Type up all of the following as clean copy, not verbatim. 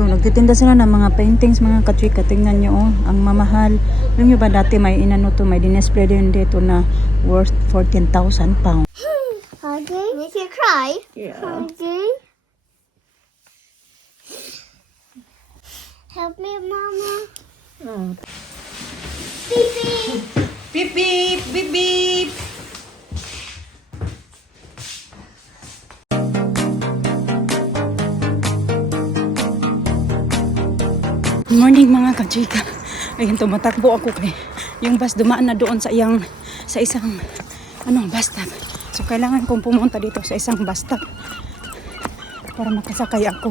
Ito, nagtitinda sila ng mga paintings, mga kachika. Tingnan nyo, oh, ang mamahal. Alam nyo ba dati may inano to, may dinesplay din dito na worth 14,000 pounds. Huggy? Make you cry? Yeah. Huggy? Help me, Mama. Oh. Beep beep. Beep beep, beep beep. Good morning mga kachika. Ayun, tumatakbo ako kay yung bus dumaan na doon sa isang bus stop. So kailangan kong pumunta dito sa isang bus stop para makasakay ako.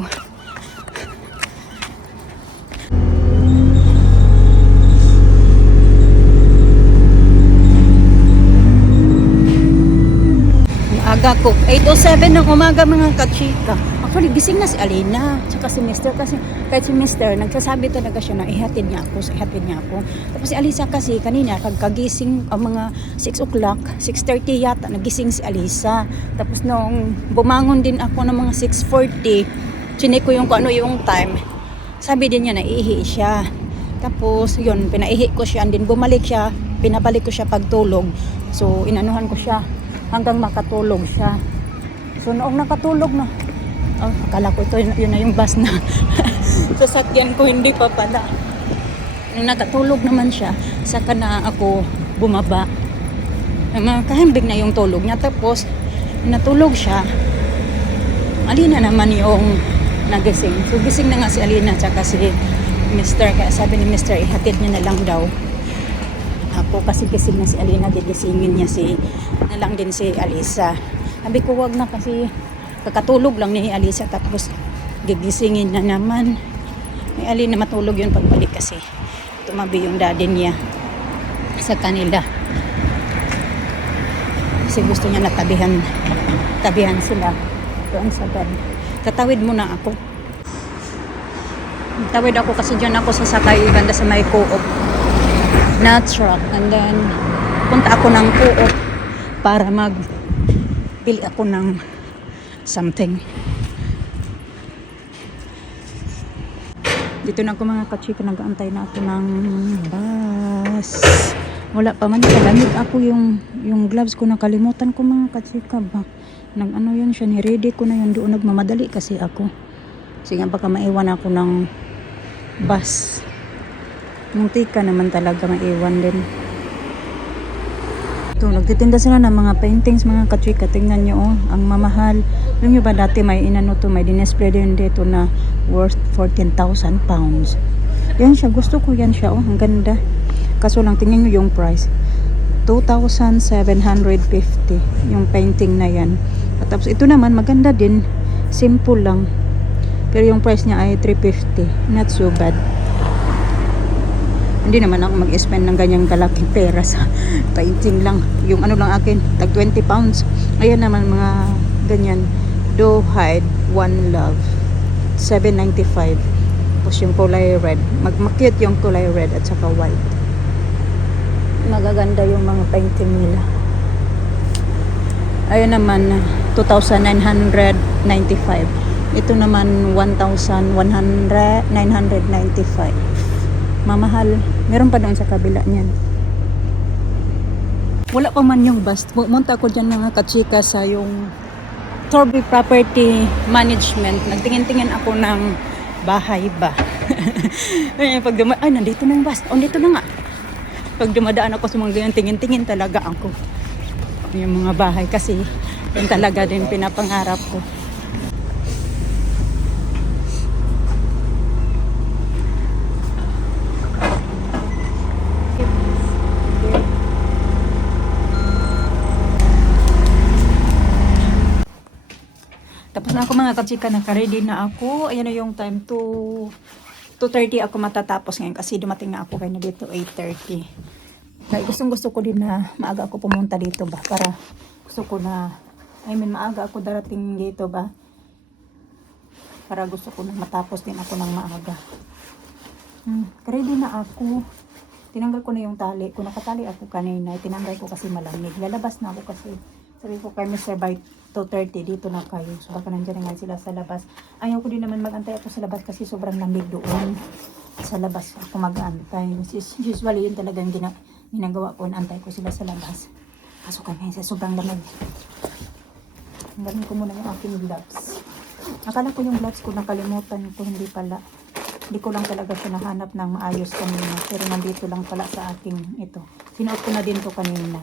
Aga ko 8:07 ng umaga mga kachika. Actually, gising na si Alina, tsaka si Mister, kasi kahit si Mister, nagsasabi talaga siya na ihatid niya ako. Tapos si Alisa kasi, kanina, kagkagising ang mga 6 o'clock, 6:30 yata, nagising si Alisa. Tapos nung bumangon din ako ng mga 6:40, chinek ko yung time, sabi din niya na ihi siya. Tapos, yun, pinaihi ko siya, and then bumalik siya, pinabalik ko siya pagtulog. So, inanuhan ko siya hanggang makatulog siya. So, noong nakatulog na, akala ko yun na yung bus na sasakyan ko, hindi pa pala. Nung nakatulog naman siya, saka na ako bumaba. Kahambig na yung tulog niya. Tapos, natulog siya, Alina naman yung nagising. So, gising na nga si Alina tsaka si Mister. Kaya sabi ni Mister, ihatid niya na lang daw. Ako kasi gising na si Alina, gigisingin niya na lang din si Alisa. Sabi ko, wag na kasi kakatulog lang ni Alisa, tapos gigisingin na naman ni Alina. Matulog yun pagbalik kasi tumabi yung daddy niya sa kanila kasi gusto niya na tabihan sila doon sa bed. Tatawid muna ako. Tawid ako kasi dyan ako sasakay banda sa may Co-op na truck, and then punta ako ng Co-op para magbili ako ng something. Dito na ako mga kachika, nag-aantay na ako ng bus. Wala pa man, kalamig ako yung gloves ko, nakalimutan ko mga kachika ba. Yun siya, ni-ready ko na yun doon, nagmamadali kasi ako. Sige, baka maiwan ako ng bus. Muntika naman talaga maiwan din. Ito, nagtitinda sila ng mga paintings, mga kachika. Tingnan nyo, oh, ang mamahal. Alam nyo ba dati may inano to, may dinesplay din dito na worth 14,000 pounds. Yan siya, gusto ko yan siya, oh, ang ganda. Kaso lang, tingnan nyo yung price. 2,750 yung painting na yan. At tapos ito naman, maganda din. Simple lang. Pero yung price niya ay 350. Not so bad. Hindi naman ako mag-spend ng ganyang kalaking pera sa painting lang. Yung lang akin, tag 20 pounds. Ayan naman mga ganyan. Do Hide One Love, 7.95. Tapos yung kulay red. Mag-cute yung kulay red at saka white. Magaganda yung mga painting nila. Ayan naman, 2,995. Ito naman, 1,995. Mamahal. Meron pa doon sa kabila niyan. Wala pa man yung bus. Pumunta ako dyan mga kachika sa yung Torby Property Management. Nagtingin-tingin ako ng bahay ba. Pag nandito na yung bus. Nandito na nga. Pag dumadaan ako sa mga ganyan, tingin-tingin talaga ako. Yung mga bahay kasi yun talaga din pinapangarap ko. Tapos na ako mga kachika, naka-ready na ako. Ayan na yung time, 2:30 ako matatapos ngayon kasi dumating na ako kayo na dito 8:30. Kaya gusto ko din na maaga ako pumunta dito ba, para gusto ko na, maaga ako darating dito ba, para gusto ko na matapos din ako ng maaga. Ready na ako. Tinanggal ko na yung tali. Kung nakatali ako kanina, tinanggal ko kasi malamig. Lalabas na ako kasi sabi ko kay Mr. 2:30 dito na kayo. So baka nandiyan na nga sila sa labas. Ayaw ko din naman mag-antay ako sa labas kasi sobrang lamig doon. Sa labas ako mag-antay. Usually yun talagang ginagawa ko, antay ko sila sa labas. Kaso kami sa sobrang lamig. Hanggang ko muna yung aking gloves. Akala ko yung gloves ko nakalimutan ko, hindi pala. Hindi ko lang talaga siya nahanap ng maayos kanina. Pero nandito lang pala sa aking ito. Sinuot ko na din to kanina.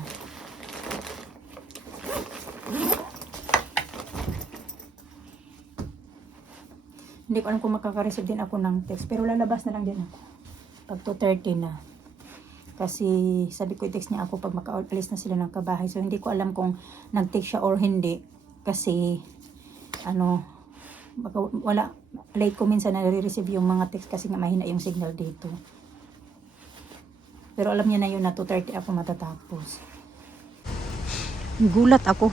Hindi ko alam kung makaka-receive din ako ng text. Pero lalabas na lang din ako. Pag 2:30 na. Kasi sabi ko i-text niya ako pag makaalis na sila ng kabahay. So hindi ko alam kung nag-text siya or hindi. Kasi baka wala, late ko minsan nare-receive yung mga text kasi nga mahina yung signal dito. Pero alam niya na yun na 2:30 ako matatapos. Gulat ako.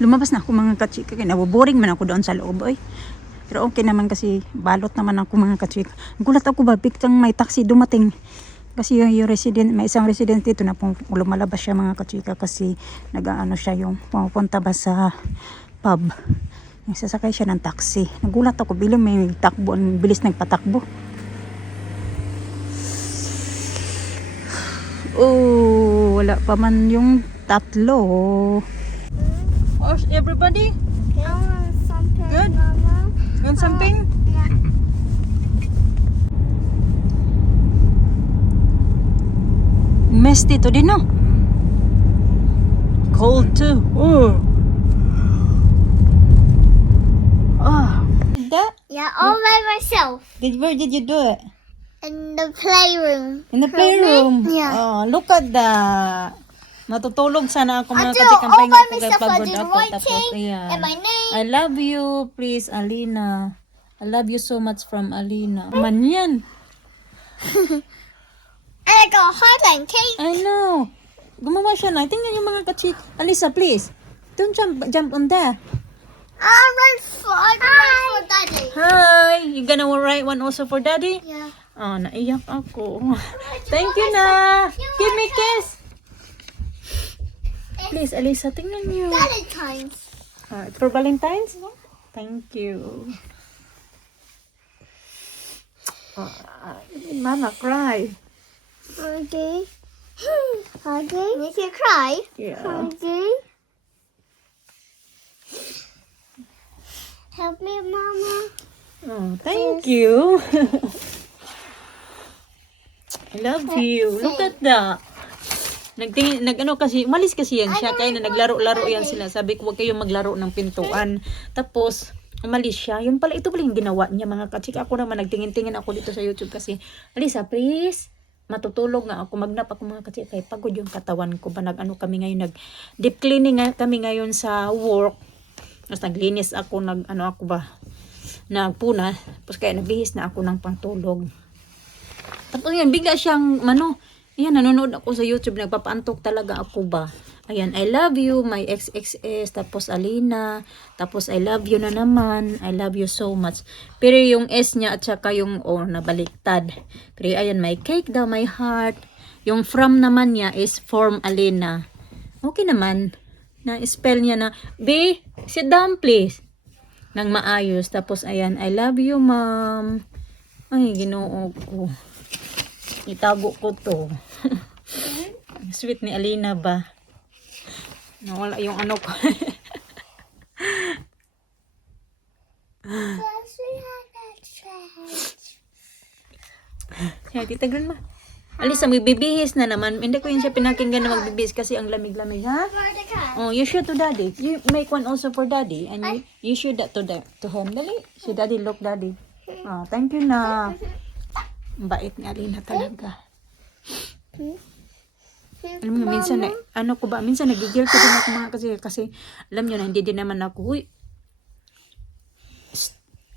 Lumabas na ako mga kachika. Kaya naboboring man ako doon sa loob. Oy. Pero okay naman kasi balot naman ako mga kachika. Gulat ako ba? Biglang may taxi dumating. Kasi yung resident, may isang resident dito na lumalabas siya mga kachika kasi nag-aano siya yung pumunta ba sa pub. Nagsasakay siya ng taxi. Nagulat ako bilang may takbo, ang bilis nagpatakbo. Oh, wala pa man yung tatlo. How's everybody? I want something, Good. Mama. Want something? Yeah. Mess dito din, no? Cold too. Oh. Ah. That? Yeah, all by myself. Where did you do it? In the playroom. In the playroom? Yeah. Oh, look at that. Matutulog sana ako I mga do kachikang all pahinga by ko kay myself. I pagod did ako. writing Ayan. and my name. I love you, please, Alina. I love you so much from Alina. Man yan. And I got a heart and cake. I know. Gumawa siya na. Tingnan yung mga kachik. Alisa, please. Don't jump on there. I'm right for Daddy. Hi. You gonna write one also for Daddy? Yeah. Oh, naiyak ako. Thank you na. Give me a kiss. Please, Alisa, tingnan niyo. Valentine's. It's for Valentine's? Thank you. Mama, cry. Okay. Okay. Make you cry. Yeah. Okay. Help me, Mama. Oh, thank you. I love you. Look at that. Umalis kasi yan siya. Kaya na naglaro-laro yan sila. Sabi ko, huwag kayong maglaro ng pintuan. Tapos, umalis siya. Yun pala, ito pala yung ginawa niya mga kachik. Ako naman, nagtingin-tingin ako dito sa YouTube kasi, Alisa, please, matutulog nga ako. Magnap ako mga kachik. Kaya pagod yung katawan ko. Kami ngayon, deep cleaning kami ngayon sa work. Tapos naglinis ako, nagpuna. Tapos kaya nagbihis na ako ng pangtulog. Tapos yan, bigla siyang, ayan, nanonood ako sa YouTube, nagpapaantok talaga ako ba. Ayan, I love you, my XXS, tapos Alina, tapos I love you na naman, I love you so much. Pero yung S niya at saka yung O, nabaliktad. Pero ayan, my cake daw, my heart. Yung from naman niya is form Alina. Okay naman. Na-spell niya na, B, sit down please. Nang maayos. Tapos ayan, I love you ma'am. Ay, Ginoo ko. Itago ko to. Sweet ni Alina ba? Nawala yung ano ko. Siya, titagan ma. Alisa, may bibihis na naman. Hindi ko yun siya pinakinggan na magbibihis kasi ang lamig-lamig, ha? Oh, you show to daddy. You make one also for daddy. And you show that to him. Dali. Si daddy, look daddy. Oh, thank you na. Ang bait ni Alina talaga. Alam mo, minsan, minsan nagigil ko din ako mga kasi alam nyo na, hindi din naman ako,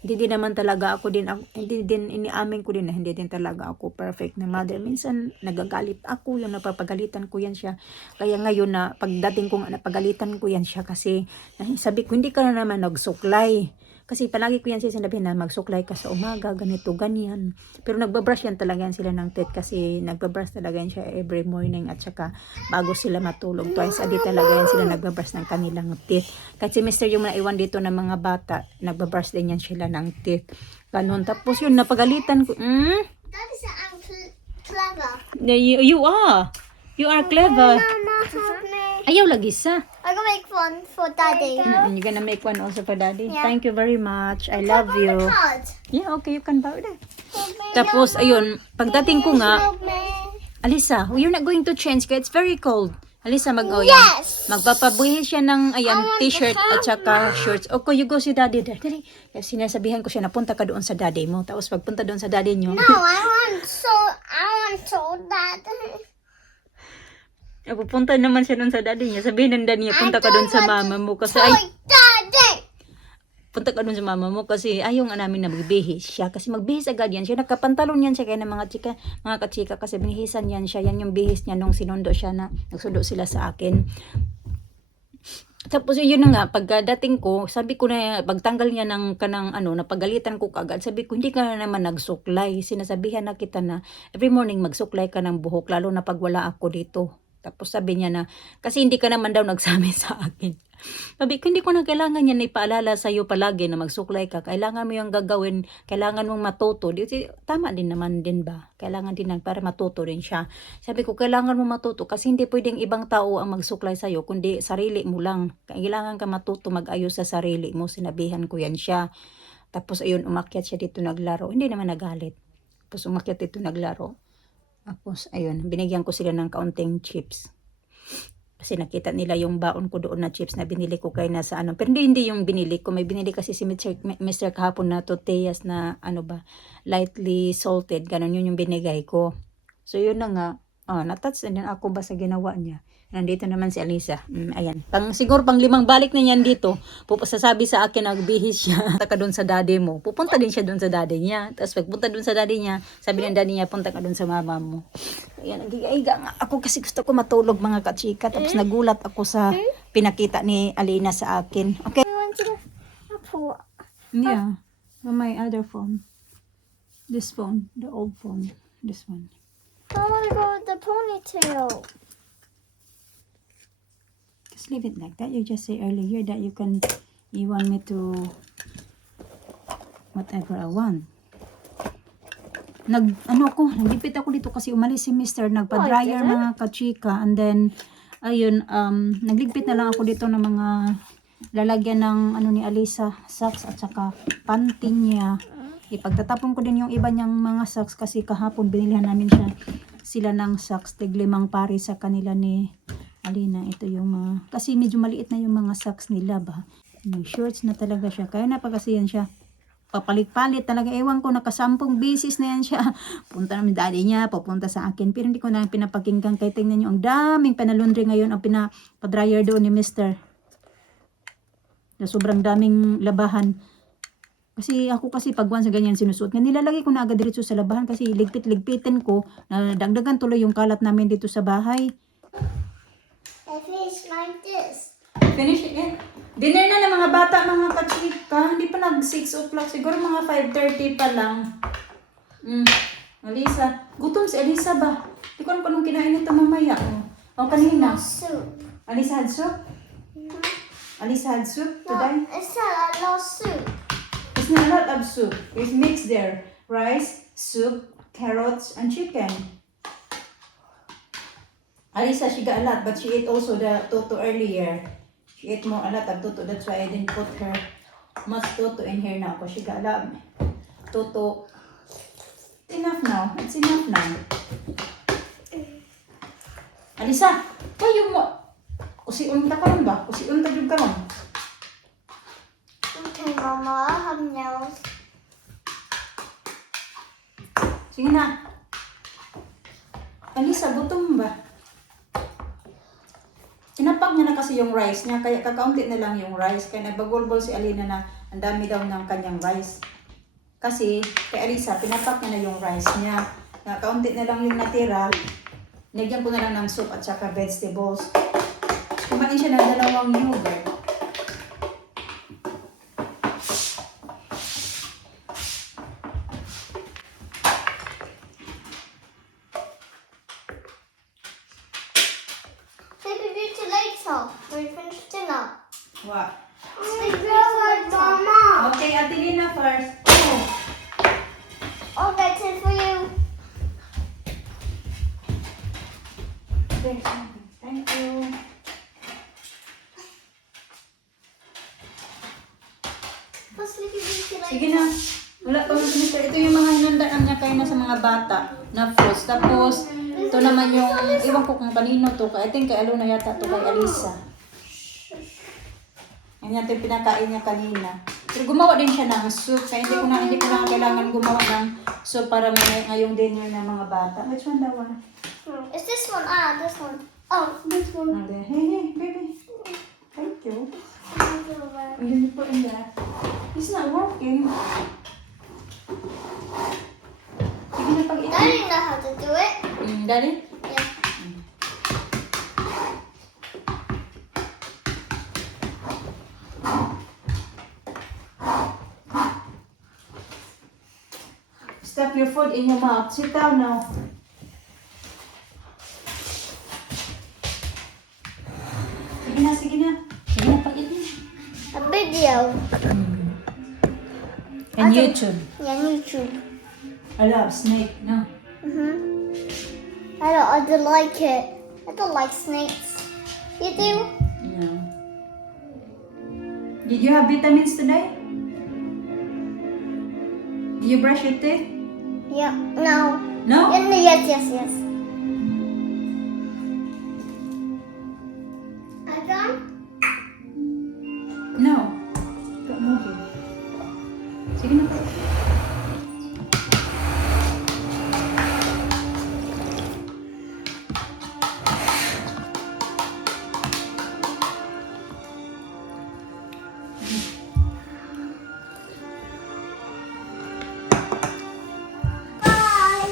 hindi din naman talaga ako hindi din iniamin ko din na hindi din talaga ako perfect na mother. Minsan nagagalit ako, yung napapagalitan ko yan siya. Kaya ngayon na pagdating ko napagalitan ko yan siya kasi sabi ko, hindi ka na naman nagsuklay. Kasi palagi ko yan sinasabihin na magsuklay ka sa umaga, ganito, ganyan. Pero nagbabrush yan talaga yan sila ng teeth kasi nagbabrush talaga yan siya every morning at saka bago sila matulog. Twice a day talaga yan sila nagbabrush ng kanilang teeth. Kasi Mr. yung naiwan dito ng mga bata, nagbabrush din yan sila ng teeth. Ganun. Tapos yun, napagalitan ko. That is clever. You are. You are clever. Mama, help me. Ayaw lagi sa. I'm gonna make one for Daddy. You're gonna make one also for daddy. Yeah. Thank you very much. I love you. Card. Yeah, okay, you can bow that. Help me. Tapos, ayun, pagdating ko nga, Help me. Alisa, you're not going to change kaya it's very cold. Alisa, Yes. magpapabuhi siya ng, ayan, I want t-shirt to at saka shorts. Okay, you go si daddy there. Dali. Kaya sinasabihan ko siya na punta ka doon sa daddy mo. Tapos pagpunta doon sa daddy nyo, No, I want so that. pupunta naman siya doon sa daddy niya. Sabihin ng daddy niya, punta ka doon sa mama mo. Kasi, ay, Daddy. punta ka doon sa mama mo kasi ayaw nga namin na magbihis siya. Kasi magbihis agad yan siya. Nagkapantalon yan siya kaya ng mga kachika kasi binihisan yan siya. Yan yung bihis niya nung sinundo siya na nagsundo sila sa akin. Tapos yun na nga, pagdating ko, sabi ko na, pagtanggal niya ng kanang napagalitan ko kagad, sabi ko, hindi ka na naman nagsuklay. Sinasabihan na kita na, every morning magsuklay ka ng buhok, lalo na pag wala ako dito. Tapos sabi niya na, kasi hindi ka naman daw nagsabi sa akin. Sabi ko, hindi ko na kailangan yan ipaalala sa'yo palagi na magsuklay ka. Kailangan mo yung gagawin, kailangan mong matuto. Tama din naman din ba? Kailangan din para matuto din siya. Sabi ko, kailangan mo matuto kasi hindi pwedeng ibang tao ang magsuklay sa'yo, kundi sarili mo lang. Kailangan ka matuto mag-ayos sa sarili mo. Sinabihan ko yan siya. Tapos ayun, umakyat siya dito naglaro. Hindi naman nagalit. Tapos umakyat dito naglaro. Tapos ayun, binigyan ko sila ng kaunting chips. Kasi nakita nila yung baon ko doon na chips na binili ko kay nasa pero hindi yung binili ko. May binili kasi si Mr. kahapon na tortillas na lightly salted. Ganon yun yung binigay ko. So yun na nga. Natouch na din ako ba sa ginawa niya. Nandito naman si Alisa. Ayan. Siguro pang 5 balik na yan dito. Sasabi sa akin nagbihis siya. Punta ka doon sa daddy mo. Pupunta din siya doon sa daddy niya. Tapos pagpunta doon sa daddy niya, sabi ng daddy niya, punta ka doon sa mama mo. Ayan, nagiga nga ako kasi gusto ko matulog mga kachika. Tapos nagulat ako sa pinakita ni Alina sa akin. Okay? I want to apple. Yeah. My other phone. This phone. The old phone. This one. I want to go with the ponytail. Just leave it like that. You just say earlier that you want me to whatever I want. Nagipit ako dito kasi umalis si Mr. Nagpa-dryer mga kachika and then ayun, nagligpit na lang ako dito ng mga lalagyan ng ni Alisa, socks at saka panty niya. Ipagtatapon ko din yung iba niyang mga socks kasi kahapon binilihan namin sila ng socks, tig 5 pari sa kanila ni Alina. Ito yung mga, kasi medyo maliit na yung mga socks nila ba. May shorts na talaga siya. Kaya napagasiyan siya. Papalit-palit talaga. Ewan ko, nakasampung beses na yan siya. Punta namin daddy niya, papunta sa akin. Pero hindi ko na pinapakinggan. Kaya tingnan nyo, ang daming panalundry ngayon ang pinapadryer doon ni Mr. Na sobrang daming labahan. Kasi ako pag once ganyan sinusuot nga, nilalagay ko na agad dito sa labahan kasi ligpit-ligpitin ko na dagdagan tuloy yung kalat namin dito sa bahay. I fish like this. Finish it. Dinner na ng mga bata, mga kachika. Hindi pa nag 6 o'clock. Siguro mga 5:30 pa lang. Alisa. Gutom si Alisa ba? Hindi ko alam kung anong kinain nito mamaya. O kanina. Soup. Alisa had soup? Alisa had soup today? No, it's a lot of soup. It's not a lot of soup. It's mixed there. Rice, soup, carrots, and chicken. Alisa, she got a lot, but she ate also the toto earlier. She ate more a lot of toto. That's why I didn't put her much toto in here now because she got a lot. Toto. It's enough now. It's enough now. Alisa, why you mo? Kusiun ta karon ba? Kusiun ta jud karon. Okay, Mama, I have nails. Sige na. Alisa, gutom ba? Tinapak niya na kasi yung rice niya, kaya kakaunti na lang yung rice. Kaya nagbagulbol si Alina na ang dami daw ng kanyang rice. Kasi kay Alisa, pinapak niya na yung rice niya. Kakaunti na lang yung natira. Nagyan ko na lang ng soup at saka vegetables. Kumain siya ng 2 yogurt. What? Mama. Okay, Adelina first. Oh, that's it for you. Thank you. Let's look at these Sige na. Wala pa mga Mr. Ito yung mga hinandaan niya kayo na sa mga bata na fruits. Tapos, ito naman yung, iwan ko kung kanino to. I think kay Aluna yata to, kay Alisa. Yan yata yung pinakain niya kanina. Pero gumawa din siya ng soup. Kaya hindi ko na kailangan gumawa ng soup para may ngayong dinner ng mga bata. Which one daw? Is this one? Ah, this one. Oh, this one. Hey, baby. Thank you. You put in there. It's not working. Sige na I pag-itin. didn't know how to do it. Daddy? Yeah. Stuff your food in your mouth. Sit down now. Sige na, sige na. Sige na, pag-itin. A video. And YouTube. Yeah, YouTube. I love snake. No. I don't like it. I don't like snakes. You do? No. Did you have vitamins today? Did you brush your teeth? Yeah. No. No? Yes, yes, yes. I done? No. Got moving. Sige na. Bye.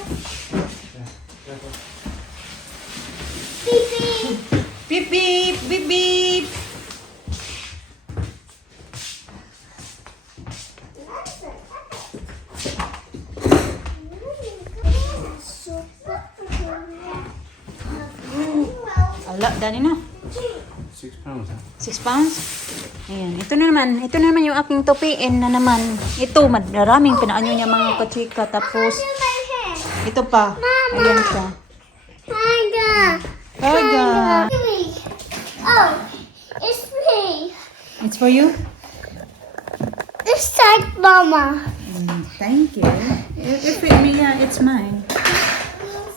Beep beep. Beep beep, beep beep. Ala, dali na. £6, huh? 6 pounds? Ayan. Ito na naman yung aking tupiin na naman. Ito, maraming pinaanyo niya mga kachika. Tapos, ito pa. Ayan siya. Kaga. Oh, it's me. It's for you? This side, Mama. Thank you. If it me, yeah, it's mine.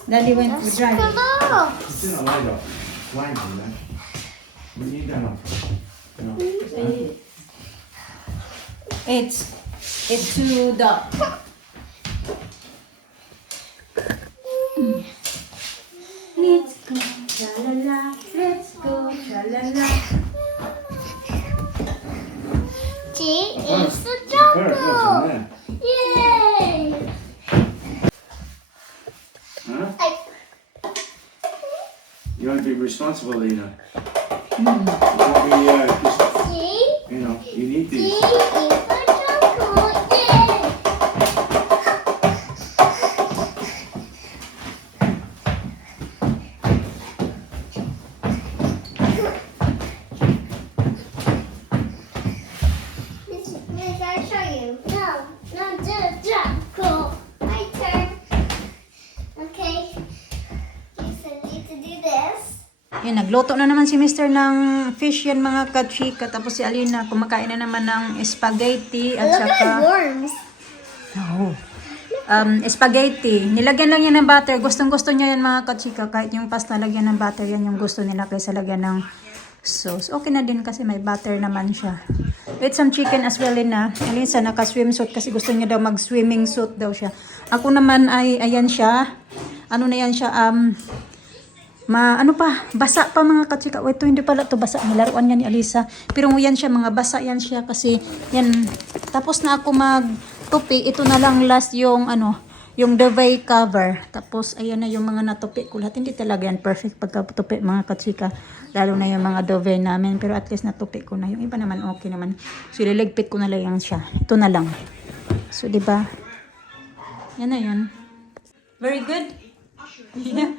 Daddy went to drive. Hello. It's in a light up. Blind on that. We need that one. No. It's too dark. Let's go, la-la-la. Let's go, la-la-la. G is the Bird, what's in jungle. there? Yay. Huh? I- You want to be responsible, Lena. You want to be, just, G, you need G these. is the jungle. Yay. This, I show you. No, the jungle. My turn. Okay. You said need to do this. Yan, nagluto na naman si Mr. ng fish yan mga kachika. Tapos si Alina kumakain na naman ng spaghetti at Look at saka worms. spaghetti. Nilagyan lang yan ng butter. Gustong gusto niya yan mga kachika. Kahit yung pasta lagyan ng butter, yan yung gusto nila kaysa lagyan ng sauce. Okay na din kasi may butter naman siya. With some chicken as well na. Alisa naka-swimsuit kasi gusto niya daw mag-swimming suit daw siya. Ako naman ay ayan siya. Ano na yan siya? Ano pa? Basa pa mga kachika. O, ito hindi pala ito basa. Nilaruan yan ni Alisa. Pero yan siya, mga basa yan siya kasi yan. Tapos na ako magtupi. Ito na lang last yung yung duvet cover. Tapos ayan na yung mga natupi ko. Lahat hindi talaga yan perfect pagkatupi mga kachika. Lalo na yung mga duvet namin. Pero at least natupi ko na. Yung iba naman okay naman. So liligpit ko na lang yan siya. Ito na lang. So diba? Yan na yan. Very good. Yeah.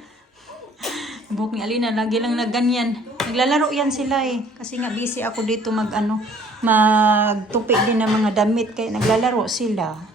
Buhok ni Alina, lagi lang na ganyan. Naglalaro yan sila eh. Kasi nga busy ako dito magtupi din ng mga damit. Kaya naglalaro sila.